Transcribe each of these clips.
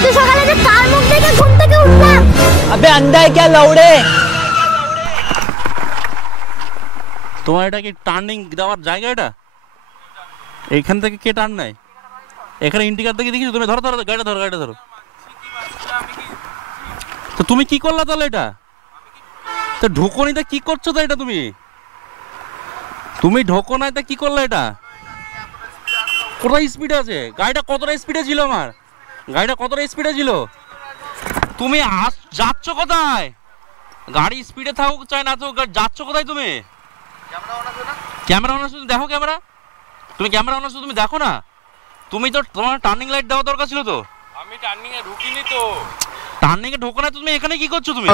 আজকে সকালে যে কার মুখ দেখে ঘুম থেকে উঠলাম। अबे अंधा है क्या लौड़े? তোমার এটা কি টার্নিং দেওয়ার জায়গা? এটা এইখান থেকে কে টার্ন নেয়? এখানে ইন্ডিকেটর থেকে দেখিস তুমি? ধরো ধরো গাড়িটা ধরো, গাড়িটা ধরো। তো তুমি কি করলা তাহলে? এটা তো ঢোকোনি, তা কি করছো? তো এটা তুমি ঢোকো না, তা কি করলা? এটা কোথায় স্পিড আছে? গাড়িটা কতটা স্পিডে ছিল? আমার গাড়িটা কতটা স্পিডে ছিল? তুমি যাচ্ছ কোথায়? গাড়ি স্পিডে থাকুক চাই না তো, যাচ্ছ কোথায় তুমি? ক্যামেরা অন আছে, দেখো ক্যামেরা। তুমি ক্যামেরা অন আছে, তুমি দেখো না। তুমি তো তোমার টার্নিং লাইট দেওয়া দরকার ছিল তো। আমি টার্নিং এ ঢুকিনি তো। টার্নিং এ ঢোকো না, তুমি এখানে কি করছো? তুমি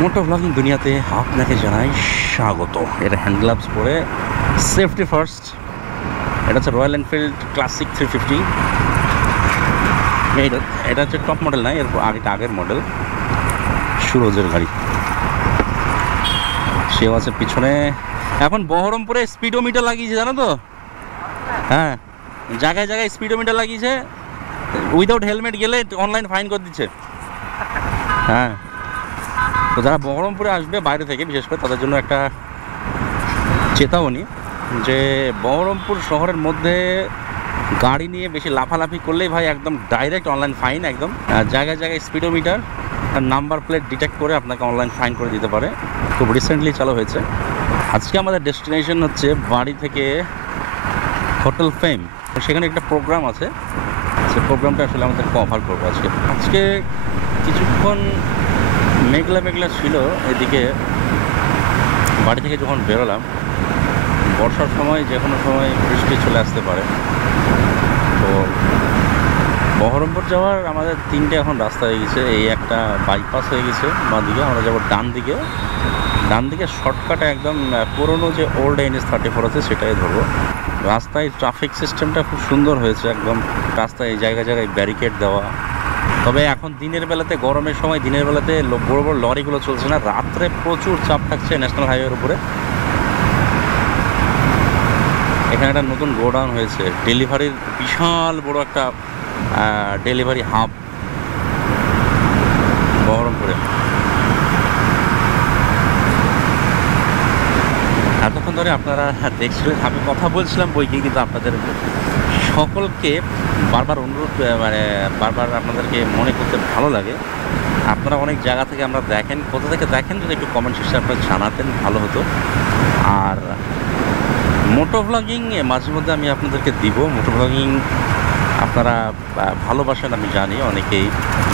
মোটো ব্লগিং দুনিয়াতে আপনাকে জানাই স্বাগত। এর হ্যান্ড গ্লাভস পরে সেফটি ফার্স্ট। এটা হচ্ছে রয়্যাল এনফিল্ড ক্লাসিক 350। এটা হচ্ছে টপ মডেল নয়, এর আগের মডেল সুরজের গাড়ি। সেও আছে পিছনে। এখন বহরমপুরে স্পিডোমিটার লাগিয়েছে, জানো তো? হ্যাঁ, জায়গায় জায়গায় স্পিডোমিটার লাগিয়েছে। উইদাউট হেলমেট গেলে অনলাইন ফাইন করে দিচ্ছে। হ্যাঁ, তো যারা বহরমপুরে আসবে বাইরে থেকে, বিশেষ করে তাদের জন্য একটা চেতাবনী যে বহরমপুর শহরের মধ্যে গাড়ি নিয়ে বেশি লাফালাফি করলেই ভাই একদম ডাইরেক্ট অনলাইন ফাইন। একদম জায়গায় জায়গায় স্পিডোমিটার আর নাম্বার প্লেট ডিটেক্ট করে আপনাকে অনলাইন ফাইন করে দিতে পারে। খুব রিসেন্টলি চালু হয়েছে। আজকে আমাদের ডেস্টিনেশন হচ্ছে বাড়ি থেকে হোটেল ফেম। সেখানে একটা প্রোগ্রাম আছে, সেই প্রোগ্রামটা আসলে আমাদের কভার করবো আজকে কিছুক্ষণ মেঘলা মেঘলা ছিল এদিকে। বাড়ি থেকে যখন বেরোলাম, বর্ষার সময় যে কোনো সময় বৃষ্টি চলে আসতে পারে। তো বহরমপুর যাওয়ার আমাদের তিনটে এখন রাস্তা হয়ে গেছে। এই একটা বাইপাস হয়ে গেছে বাঁদিকে, আমরা যাবো ডান দিকে শর্টকাটে একদম পুরোনো যে ওল্ড NH 34 আছে সেটাই ধরবো। রাস্তায় ট্রাফিক সিস্টেমটা খুব সুন্দর হয়েছে একদম। রাস্তায় জায়গায় জায়গায় ব্যারিকেড দেওয়া। তবে এখন দিনের বেলাতে, গরমের সময় দিনের বেলাতে বড় বড় লরিগুলো চলছে না, রাত্রে প্রচুর চাপ থাকছে ন্যাশনাল হাইওয়ের উপরে। এখানে একটা নতুন গোডাউন হয়েছে, ডেলিভারির বিশাল বড় একটা ডেলিভারি হাব বহরমপুরে। এতক্ষণ ধরে আপনারা দেখছিলেন, আমি কথা বলছিলাম বইকে, কিন্তু আপনাদের সকলকে বারবার অনুরোধ, বারবার আপনাদেরকে মনে করতে ভালো লাগে। আপনারা অনেক জায়গা থেকে আমরা দেখেন, কোথা থেকে দেখেন যদি একটু কমেন্ট সেকশনে আপনারা জানাতেন ভালো হতো। আর মোটো ব্লগিং মাঝে মধ্যে আমি আপনাদেরকে দিব। মোটো ব্লগিং আপনারা ভালোবাসেন আমি জানি অনেকেই।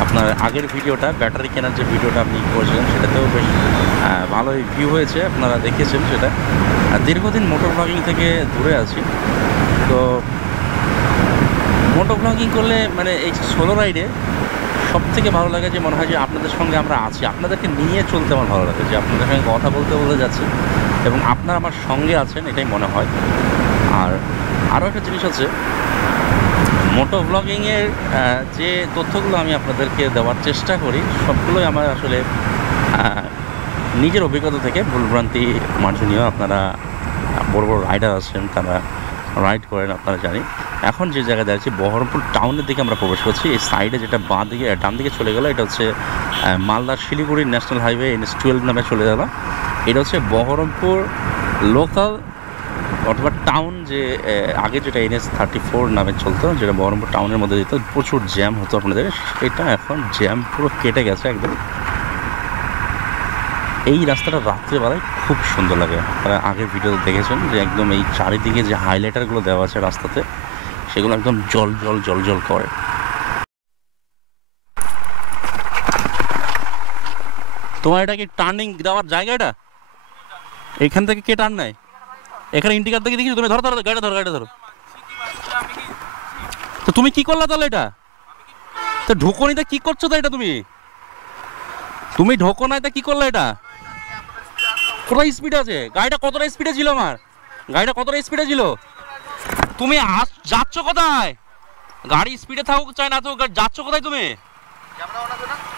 আপনার আগের ভিডিওটা, ব্যাটারি কেনার যে ভিডিওটা আপনি করেছিলেন, সেটাতেও বেশ ভালোই ভিউ হয়েছে, আপনারা দেখেছেন সেটা। দীর্ঘদিন মোটো ব্লগিং থেকে দূরে আছি, তো মোটো ব্লগিং করলে মানে এই সোলো রাইডে সব থেকে ভালো লাগে যে মনে হয় যে আপনাদের সঙ্গে আমরা আছি, আপনাদেরকে নিয়ে চলতে আমার ভালো লাগে, যে আপনাদের সঙ্গে কথা বলতে বলতে যাচ্ছি এবং আপনারা আমার সঙ্গে আছেন, এটাই মনে হয়। আর আরও একটা জিনিস আছে, মোটো ব্লগিংয়ের যে তথ্যগুলো আমি আপনাদেরকে দেওয়ার চেষ্টা করি সবগুলোই আমার আসলে নিজের অভিজ্ঞতা থেকে, ভুলভ্রান্তি মার্জনীয়। আপনারা বড় বড় রাইডার আছেন, তারা রাইড করেন, আপনারা জানি। এখন যে জায়গায় দাঁড়িয়েছি বহরমপুর টাউনের দিকে আমরা প্রবেশ করছি। এই সাইডে যেটা ডান দিকে চলে গেল, এটা হচ্ছে মালদার শিলিগুড়ি ন্যাশনাল হাইওয়ে NH 12 নামে চলে গেল। এটা হচ্ছে বহরমপুর লোকাল অথবা টাউন, যে আগে যেটা NH 34 নামে চলতো, যেটা বহরমপুর টাউনের মধ্যে যেত, প্রচুর জ্যাম হতো আপনাদের। সেটা এখন জ্যাম পুরো কেটে গেছে একদম। এই রাস্তাটা রাত্রেবেলায় খুব সুন্দর লাগে। আপনারা আগের ভিডিওতে দেখেছেন যে একদম এই চারিদিকে যে হাইলাইটারগুলো দেওয়া আছে রাস্তাতে, সেগুলো একদম জল জল জল জল করে। তোমার এটা কি টার্নিং দেওয়ার জায়গা? এটা এখান থেকে কে টার্ন নেয়? এখানে ইন্ডিকেটর থেকে দেখিস তুমি? ধরো ধরো গাড়িটা ধরো, গাড়িটা ধরো। তো তুমি কি করলা তাহলে? এটা তো ঢোকোনি, তা কি করছো? তো এটা তুমি ঢোকো না, তা কি করলা? এটা কোথায় স্পিড আছে? গাড়িটা কতটা স্পিডে ছিল? আমার গাড়িটা কতটা স্পিডে ছিল? তুমি যাচ্ছ কোথায়? গাড়ি স্পিডে থাকুক চাই না তো, যাচ্ছ কোথায়? তুমি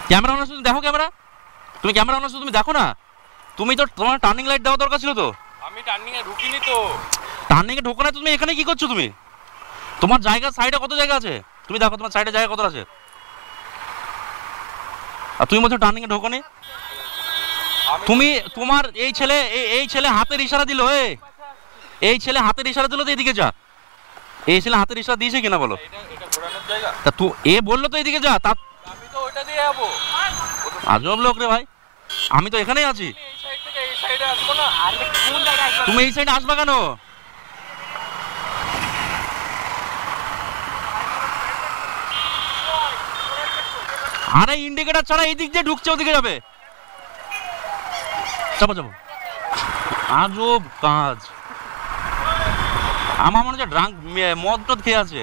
ক্যামেরা অন আছে, দেখো ক্যামেরা। তুমি ক্যামেরা অন আছে, তুমি দেখো না। তুমি তো তোমার টার্নিং লাইট দেওয়া দরকার ছিল তো। আমি টার্নিং এ ঢুকিনি তো। টার্নিং এ ঢোকো না, তুমি এখানে কি করছো? তুমি তোমার জায়গা সাইডে কত জায়গা আছে? তুমি দেখো তোমার সাইডে জায়গা কত আছে। আর তুমি বলছো টার্নিংয়ে ঢোকনি। তুমি তোমার এই ছেলে হাতের ইশারা দিল, এই ছেলে হাতের ইশারা দিল তো এদিকে যা। এই ছেলে হাতের ইশারা দিয়েছে কিনা বলো। এটা ঘোরানোর জায়গা। তা এ বললো তো এদিকে যা, তা আমি তো ওইটা দিয়ে যাবো। আজব লোক রে ভাই, আমি তো এখানেই আছি। এই সাইড থেকে এই সাইডে আসবো না। আর কোন জায়গায় আসবো? তুমি এই সাইডে আসবা কেন? আরে ইন্ডিকেটর ছাড়া এই দিক দিয়ে ঢুকছে, ওদিকে যাবে। চাপো চাপো। আজব কাজ। আমার মনে হচ্ছে ড্রাঙ্ক মদ টদ খেয়ে আছে।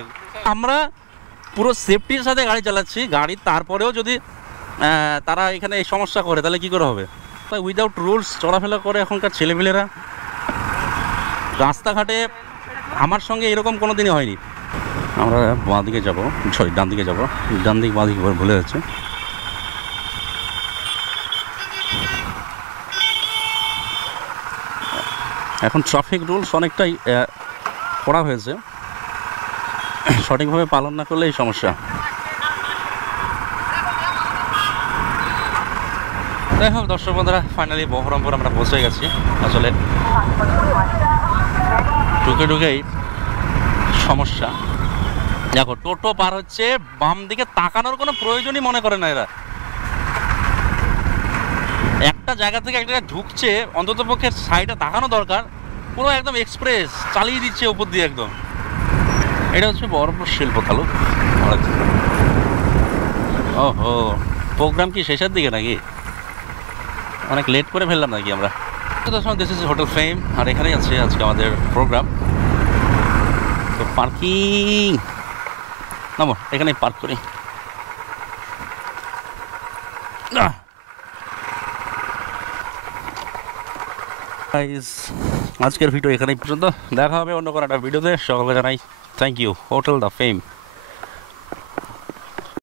আমরা পুরো সেফটির সাথে গাড়ি চালাচ্ছি, গাড়ি তারপরেও যদি তারা এখানে এই সমস্যা করে তাহলে কি করে হবে। তাই উইদাউট রুলস চলাফেরা করে এখনকার ছেলেপিলেরা রাস্তাঘাটে। আমার সঙ্গে এরকম কোনো দিনই হয়নি। আমরা বাঁ দিকে যাবো, সরি ডান দিকে যাবো, ডান দিক বাঁ দিকে ভুলে যাচ্ছে। এখন ট্রাফিক রুলস অনেকটাই করা হয়েছে, সঠিকভাবে পালন না করলে এই সমস্যা। যাই হোক দর্শক বন্ধুরা, ফাইনালি বহরমপুর আমরা পৌঁছে গেছি। আসলে ঢুকেই সমস্যা। দেখো টোটো পার হচ্ছে, বাম দিকে তাকানোর কোনো প্রয়োজনই মনে করে না এরা। একটা জায়গা থেকে একটা জায়গায় ঢুকছে, অন্তত পক্ষে সাইডে তাকানো দরকার। পুরো একদম এক্সপ্রেস চালিয়ে দিচ্ছে উপর দিয়ে একদম। এটা হচ্ছে বহরমপুর শিল্প তালুক। ওহো, প্রোগ্রাম কি শেষের দিকে নাকি? অনেক লেট করে ফেললাম নাকি আমরা? দিস ইজ হোটেল ফেম, আর এখানেই আছে আজকে আমাদের প্রোগ্রাম। তো পার্কিং নামো, এখানেই পার্ক করি। আজকের ভিডিও এখানেই পর্যন্ত, দেখা হবে অন্য কোনো একটা ভিডিওতে। সকলকে জানাই thank you. Hotel the fame.